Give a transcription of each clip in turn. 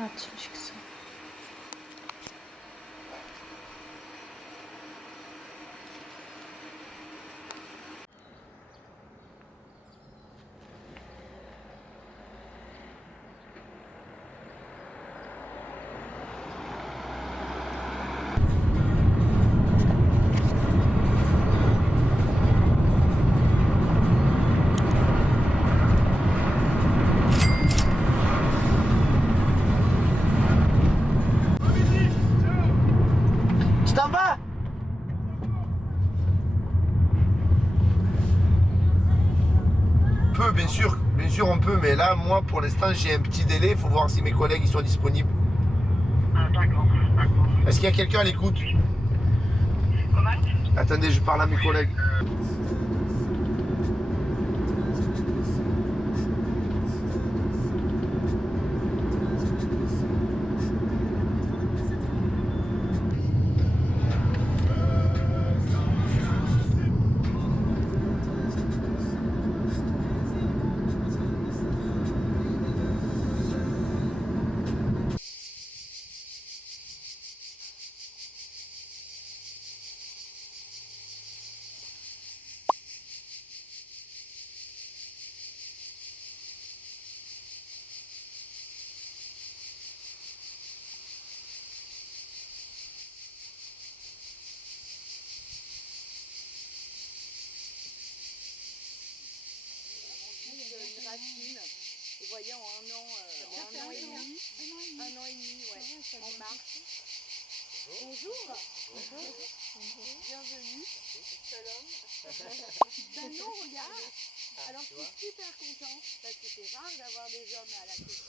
아침 식사. Tu t'en vas? Bien sûr on peut, mais là moi pour l'instant j'ai un petit délai, il faut voir si mes collègues ils sont disponibles. Ah, d'accord, d'accord. Est-ce qu'il y a quelqu'un à l'écoute? Comment? Attendez, je parle à mes collègues. Une racine. Vous voyez, en un an et demi. Un an et demi, ouais, en mars. Bonjour. Bienvenue. Shalom. Ben non, regarde. Alors je suis super contente parce que c'est rare d'avoir des hommes à la côte.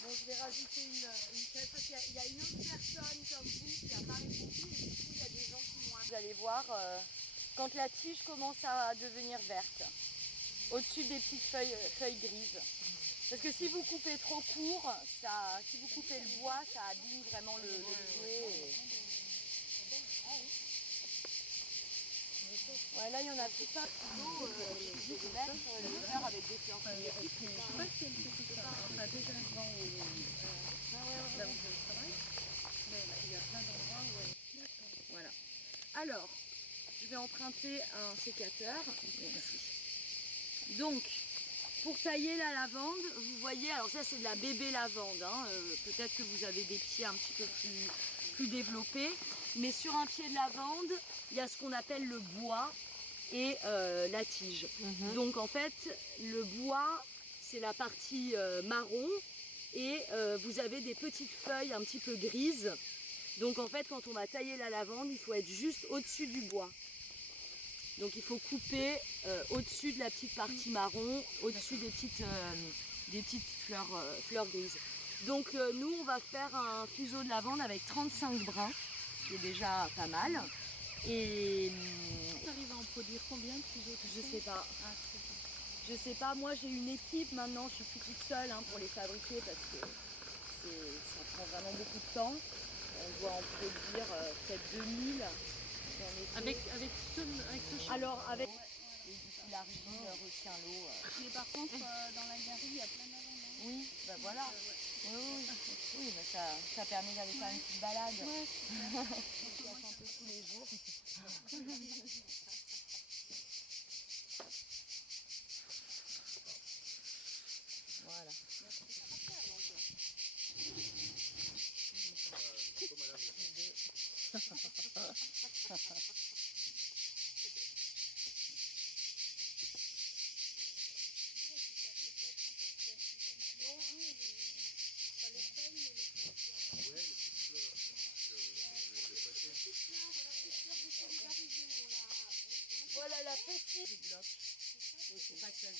Bon, je vais rajouter une chaise parce qu'il y a une autre personne comme vous qui n'a pas répondu et du coup il y a des gens qui m'ont... Vous allez voir quand la tige commence à devenir verte, au-dessus des petites feuilles grises. Parce que si vous coupez trop court, si vous coupez le bois, ça abîme vraiment le pied. Ouais, là il y en a tout ça. Juste vert, les fleurs avec des fleurs. Je sais pas si elle fait ça. Enfin, déjà avant là où je travaille, mais il y a plein d'endroits où elle... Voilà. Alors, je vais emprunter un sécateur. Merci. Donc, pour tailler la lavande, vous voyez, alors ça c'est de la bébé lavande, hein, peut-être que vous avez des pieds un petit peu plus développés, mais sur un pied de lavande, il y a ce qu'on appelle le bois et la tige. Donc en fait, le bois, c'est la partie marron et vous avez des petites feuilles un petit peu grises. Donc en fait, quand on va tailler la lavande, il faut être juste au-dessus du bois. Donc il faut couper au-dessus de la petite partie marron, au-dessus des petites fleurs grises. Donc nous on va faire un fuseau de lavande avec 35 brins, ce qui est déjà pas mal. Et Tu arrives à en produire combien de fuseaux? je sais pas. Je sais pas, moi j'ai une équipe maintenant, je suis plus toute seule pour les fabriquer parce que ça prend vraiment beaucoup de temps. On doit en produire peut-être 2000. Avec ce champ. Alors avec l'argile retient l'eau. Mais par contre, dans la galerie, il y a plein d'avant. Oui, ben voilà. Oui, mais ça permet d'aller faire une petite balade. Ouais, On se casse un peu tous les jours. Voilà.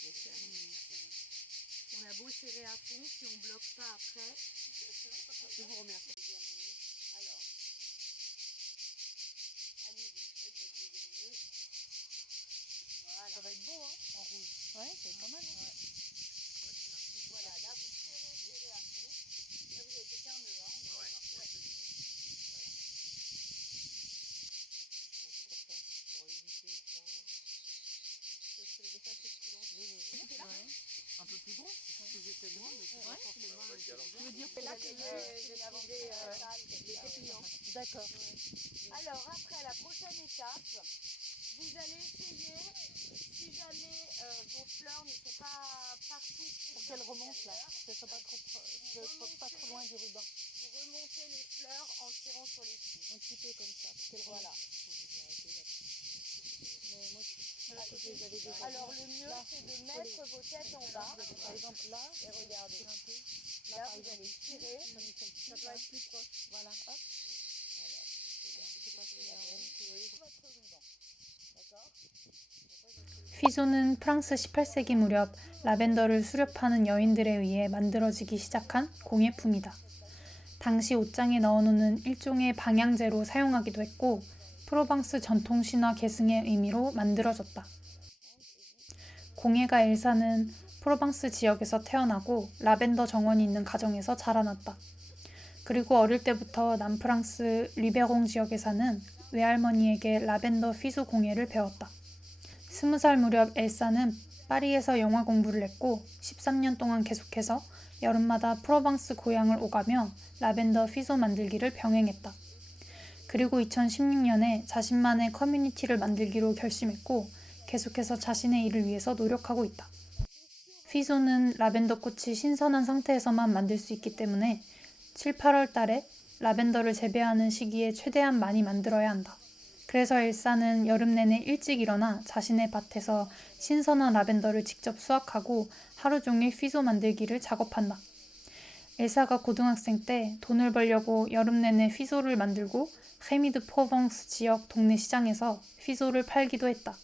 On a beau serrer à fond, si on bloque pas après. Je vous remercie. Alors, allez-y, faites votre deuxième nœud. Voilà. Ça va être beau, hein, en rouge. Ouais, ça va être pas mal. Hein. Ouais. Voilà, là vous serrez à fond. Là vous avez fait qu'un nœud, hein, on est d'accord. Ouais. Voilà. C'est pour ça, pour éviter ça. Je le défasse suivant. Un peu plus gros, parce que j'étais loin, mais c'est pas forcément intelligent. Je veux dire, c'est là que j'ai les clients. D'accord. Alors après, la prochaine étape, vous allez essayer, si jamais vos fleurs ne sont pas partout, pour qu'elles remontent là, que ce soit pas trop loin du ruban. Vous remontez les fleurs en tirant sur les fils. Un petit peu comme ça, pour qu'elles remontent. Voilà. Mais moi, alors le mieux c'est de mettre vos têtes en bas, par exemple là, et regardez, là vous allez tirer, ça doit être plus proche, voilà, hop, alors, votre ruban, d'accord? 피소는 프랑스 18세기 무렵 라벤더를 수렵하는 여인들에 의해 만들어지기 시작한 공예품이다. 당시 옷장에 넣어놓는 일종의 방향제로 사용하기도 했고 프로방스 전통 신화 계승의 의미로 만들어졌다. 공예가 엘사는 프로방스 지역에서 태어나고 라벤더 정원이 있는 가정에서 자라났다. 그리고 어릴 때부터 남프랑스 리베롱 지역에 사는 외할머니에게 라벤더 피소 공예를 배웠다. 20살 무렵 엘사는 파리에서 영화 공부를 했고 13년 동안 계속해서 여름마다 프로방스 고향을 오가며 라벤더 피소 만들기를 병행했다. 그리고 2016년에 자신만의 커뮤니티를 만들기로 결심했고 계속해서 자신의 일을 위해서 노력하고 있다. 피소는 라벤더 꽃이 신선한 상태에서만 만들 수 있기 때문에 7, 8월 달에 라벤더를 재배하는 시기에 최대한 많이 만들어야 한다. 그래서 엘사는 여름 내내 일찍 일어나 자신의 밭에서 신선한 라벤더를 직접 수확하고 하루 종일 피소 만들기를 작업한다. 엘사가 고등학생 때 돈을 벌려고 여름 내내 피소를 만들고 헤미드 프로방스 지역 동네 시장에서 피소를 팔기도 했다.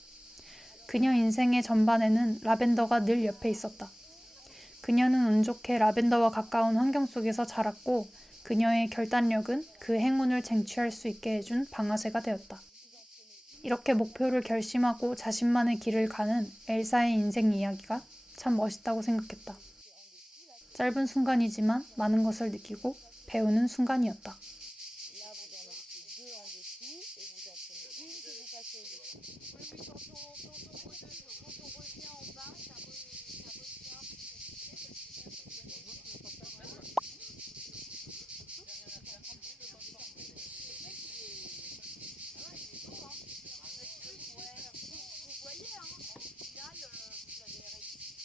그녀 인생의 전반에는 라벤더가 늘 옆에 있었다. 그녀는 운 좋게 라벤더와 가까운 환경 속에서 자랐고 그녀의 결단력은 그 행운을 쟁취할 수 있게 해준 방아쇠가 되었다. 이렇게 목표를 결심하고 자신만의 길을 가는 엘사의 인생 이야기가 참 멋있다고 생각했다. 짧은 순간이지만 많은 것을 느끼고 배우는 순간이었다.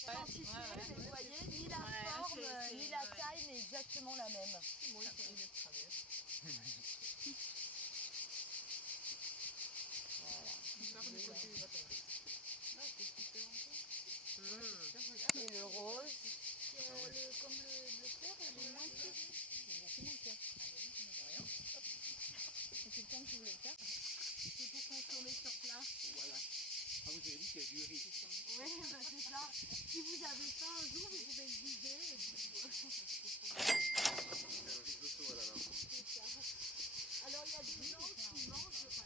Mais vous voyez, ni la forme, ni la taille n'est exactement la même. Et le rose. Comme le bleu clair, elle est moins claire. C'est tout le temps que je voulais le faire. C'est pour consommer sur place. Voilà. Ah, vous avez dit qu'il y a du riz. Oui, bah c'est ça. Si vous avez faim un jour, vous pouvez le vider. Et puis... Risotto à la main. C'est ça. Alors il y a des gens qui mangent le pain.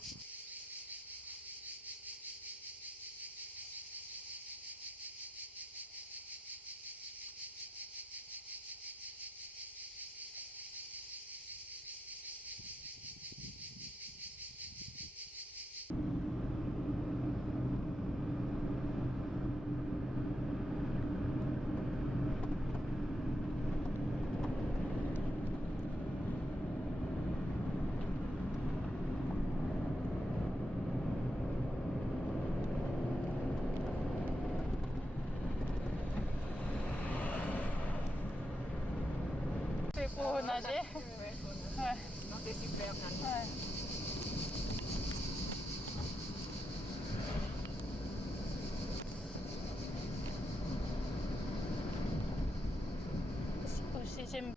Pour nager. Ouais. Non, c'est super, Nani. Ouais. Aussi j'aime.